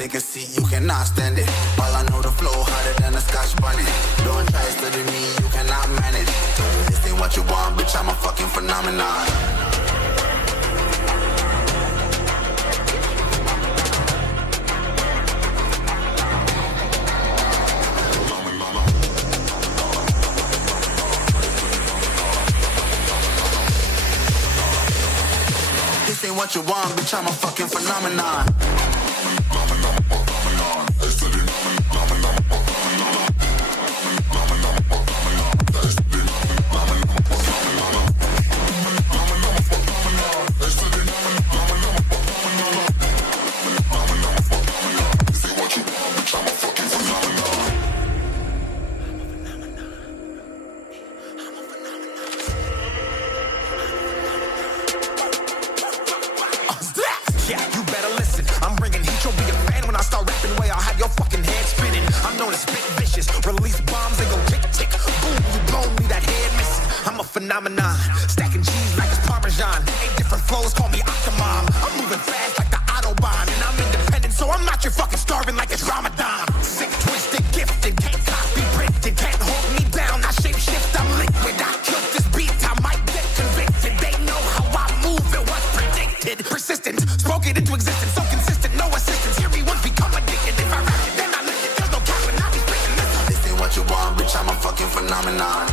take a seat, you cannot stand it. All I know, the flow harder than a Scotch bunny. Don't try studying me, you cannot manage. This ain't what you want, bitch, I'm a fucking phenomenon. This ain't what you want, bitch, I'm a fucking phenomenon. Phenomenon, stacking cheese like it's Parmesan. 8 different flows, call me Octomom. I'm moving fast like the Autobahn, and I'm independent, so I'm not your fucking starving like it's Ramadan. Sick, twisted, gifted, can't copy, printed, can't hold me down. I shape shift, I'm liquid. I killed this beat, I might get convicted. They know how I move, it was predicted. Persistent, spoke it into existence, so consistent, no assistance. Hear me once become addicted. If I rap it, then I live it. There's no cap when I be spitting this. This ain't what you want, bitch, I'm a fucking phenomenon.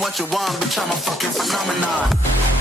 What you want, bitch, I'm a fucking phenomenon.